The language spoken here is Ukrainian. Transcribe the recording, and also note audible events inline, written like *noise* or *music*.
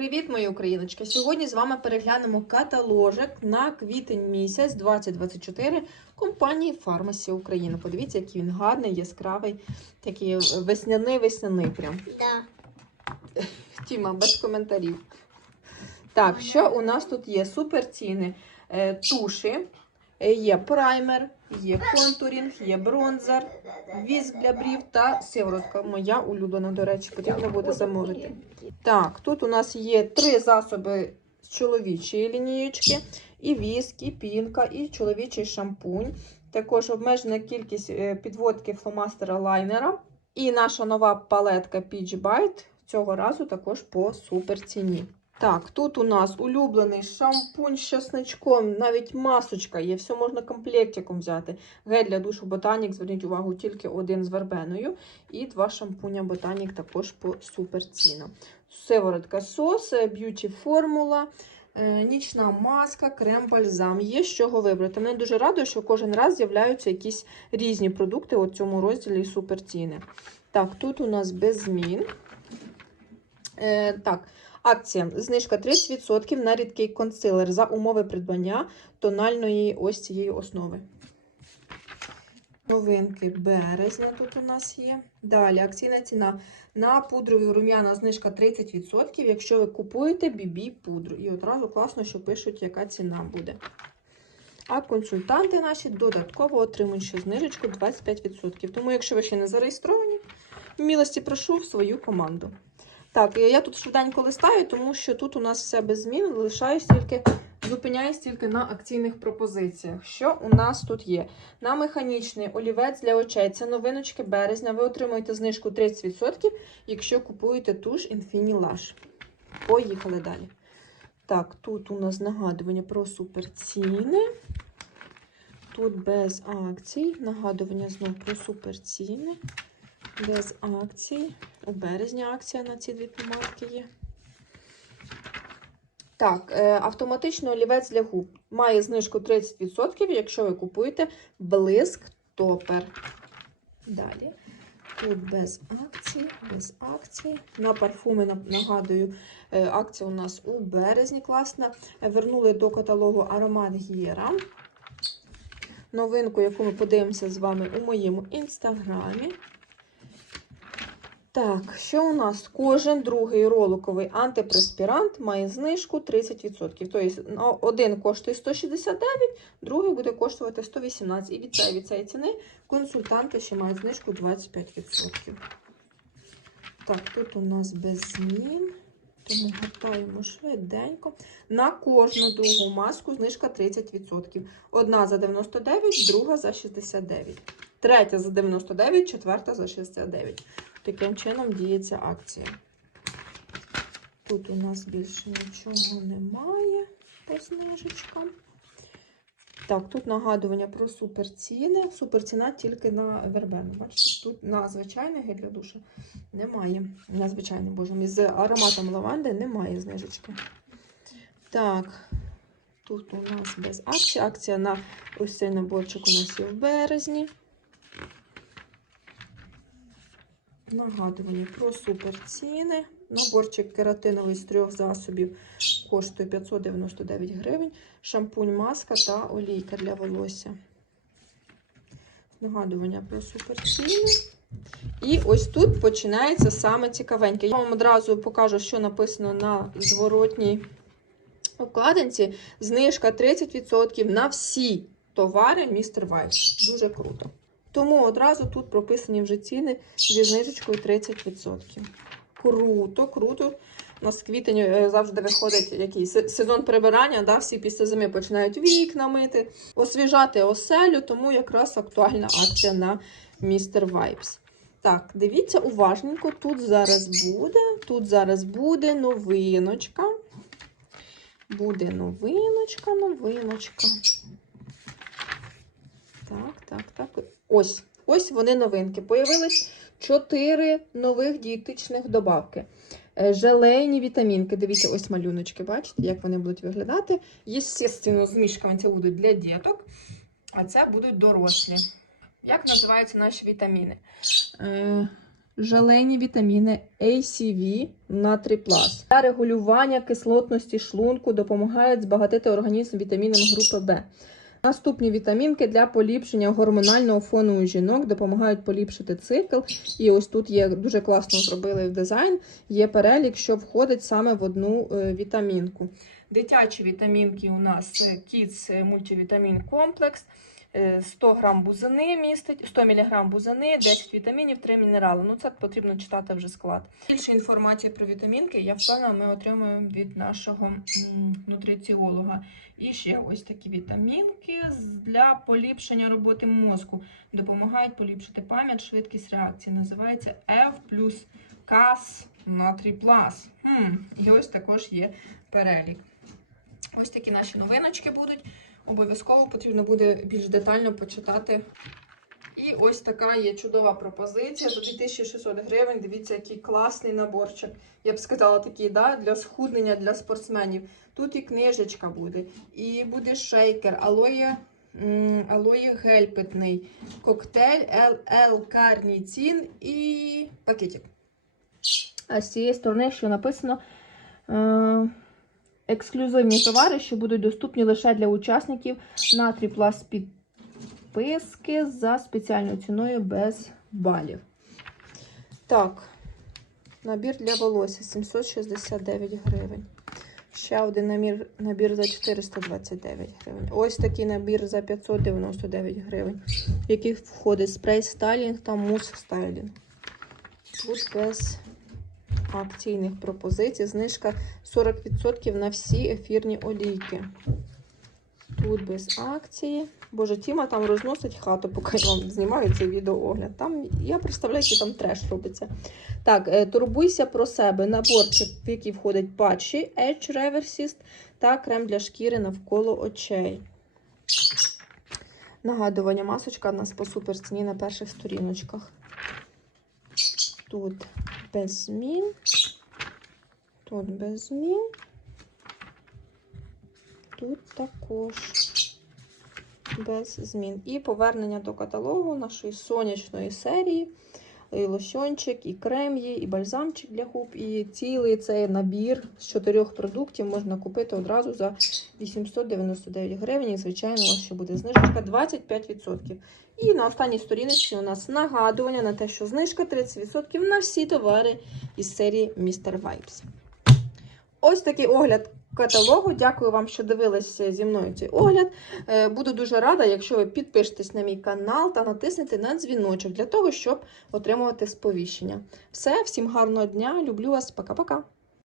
Привіт, мої україночки! Сьогодні з вами переглянемо каталожик на квітень місяць 2024 компанії Фармасі України. Подивіться, який він гарний, яскравий, такий весняний, весняний прям. Да. *laughs* Тіма, без коментарів. Так, що у нас тут є? Супер ціни. Е, Туші, є праймер, є контурінг, є бронзер, віск для брів та сиворотка. Моя улюблена, до речі, потрібно буде замовити. Так, тут у нас є три засоби з чоловічої лінієчки, і віск, і пінка, і чоловічий шампунь. Також обмежена кількість е, підводки фломастера лайнера. І наша нова палетка Peach Bite цього разу також по супер ціні. Так, тут у нас улюблений шампунь з часничком, навіть масочка є, все можна комплектиком взяти. Гель для душу Ботанік, зверніть увагу, тільки один з вербеною. І два шампуня Ботанік також по супер цінам. Сиворотка сос, б'юті формула, е, нічна маска, крем, бальзам. Є з чого вибрати. Мене дуже радує, що кожен раз з'являються якісь різні продукти у цьому розділі супер ціни. Так, тут у нас без змін. Е, так, акція. Знижка 30% на рідкий консилер за умови придбання тональної ось цієї основи. Новинки березня тут у нас є. Далі акційна ціна на пудрові рум'яна знижка 30%, якщо ви купуєте BB пудру. І одразу класно, що пишуть, яка ціна буде. А консультанти наші додатково отримують ще знижечку 25%. Тому, якщо ви ще не зареєстровані, милості прошу в свою команду. Так, я тут швиденько листаю, тому що тут у нас все без змін, лишаюсь тільки, зупиняюсь тільки на акційних пропозиціях. Що у нас тут є? На механічний олівець для очей. Це новиночки березня. Ви отримуєте знижку 30%, якщо купуєте туш Infinity Поїхали далі. Так, тут у нас нагадування про суперціни. Тут без акцій. Нагадування знову про суперціни. Без акцій. У березні акція на ці дві помадки є. Так, е, автоматичний олівець для губ. Має знижку 30%, якщо ви купуєте блиск топер. Далі. Тут без акцій, без акцій. На парфуми, нагадую, е, акція у нас у березні класна. Вернули до каталогу аромат Гіра. Новинку, яку ми подивимося з вами у моєму інстаграмі. Так, що у нас? Кожен другий роликовий антипреспірант має знижку 30%. Тобто один коштує 169, другий буде коштувати 118. І від цієї, від цієї ціни консультанти ще мають знижку 25%. Так, тут у нас без змін. Тому гортаємо швиденько. На кожну другу маску знижка 30%. Одна за 99, друга за 69. Третя за 99, четверта за 69. Таким чином діється акція. Тут у нас більше нічого немає по знижечкам. Так, тут нагадування про суперціни. Суперціна тільки на вербену. Бачите, тут на звичайний гель для душа немає. На звичайний, боже з ароматом лаванди немає знижечки. Так, тут у нас без акції. Акція на ось цей наборчик у нас є в березні. Нагадування про суперціни. Наборчик кератиновий з трьох засобів коштує 599 гривень. Шампунь, маска та олійка для волосся. Нагадування про суперціни. І ось тут починається саме цікавеньке. Я вам одразу покажу, що написано на зворотній обкладинці. Знижка 30% на всі товари Містер Вайс. Дуже круто. Тому одразу тут прописані вже ціни зі знижечкою 30%. Круто, круто. У нас квітень завжди виходить якийсь сезон прибирання, да? всі після зими починають вікна мити, освіжати оселю, тому якраз актуальна акція на Mr. Vibes. Так, дивіться уважненько, тут зараз буде, тут зараз буде новиночка. Буде новиночка, новиночка. Так, так, так. Ось, ось вони новинки. Появились чотири нових дієтичних добавки. Е, Желейні вітамінки. Дивіться, ось малюночки, бачите, як вони будуть виглядати. Єстественно, змішками це будуть для діток, а це будуть дорослі. Як називаються наші вітаміни? Е, Желейні вітаміни ACV натрій Plus. Для регулювання кислотності шлунку допомагають збагатити організм вітаміном групи Б. Наступні вітамінки для поліпшення гормонального фону у жінок допомагають поліпшити цикл. І ось тут є дуже класно зробили в дизайн. Є перелік, що входить саме в одну е, вітамінку. Дитячі вітамінки у нас е, Kids мультивітамін комплекс. Е, 100 грам бузини містить, 100 мг бузини, 10 вітамінів, 3 мінерали. Ну, це потрібно читати вже склад. Більше інформації про вітамінки, я впевнена, ми отримуємо від нашого нутриціолога. І ще ось такі вітамінки для поліпшення роботи мозку. Допомагають поліпшити пам'ять, швидкість реакції. Називається F плюс КАС натрій плас. І ось також є перелік. Ось такі наші новиночки будуть. Обов'язково потрібно буде більш детально почитати. І ось така є чудова пропозиція за 2600 гривень. Дивіться, який класний наборчик. Я б сказала, такий да, для схуднення для спортсменів. Тут і книжечка буде, і буде шейкер, алоє, алоє гель питний, коктейль, L-карнітін і пакетик. А з цієї сторони, що написано. Е- Ексклюзивні товари, що будуть доступні лише для учасників на Тріплас підписки за спеціальною ціною без балів. Так, набір для волосся 769 гривень. Ще один набір, набір за 429 гривень. Ось такий набір за 599 гривень, в яких входить спрей стайлінг та мус стайлінг. Тут без акційних пропозицій. Знижка 40% на всі ефірні олійки. Тут без акції. Боже, Тіма там розносить хату, поки я вам знімаю цей відеоогляд. Там, я представляю, який там треш робиться. Так, е, турбуйся про себе. Наборчик, в який входить патчі Edge Reversist та крем для шкіри навколо очей. Нагадування, масочка в нас по суперціні на перших сторіночках. Тут без змін. Тут без змін. Тут також без змін. І повернення до каталогу нашої сонячної серії. І лосьончик, і крем є, і бальзамчик для губ, і цілий цей набір з чотирьох продуктів можна купити одразу за 899 гривень. І, звичайно, у вас ще буде знижечка 25%. І на останній сторіночці у нас нагадування на те, що знижка 30% на всі товари із серії Mr. Vibes. Ось такий огляд каталогу. Дякую вам, що дивилися зі мною цей огляд. Е, Буду дуже рада, якщо ви підпишетесь на мій канал та натиснете на дзвіночок для того, щоб отримувати сповіщення. Все, всім гарного дня, люблю вас, пока-пока.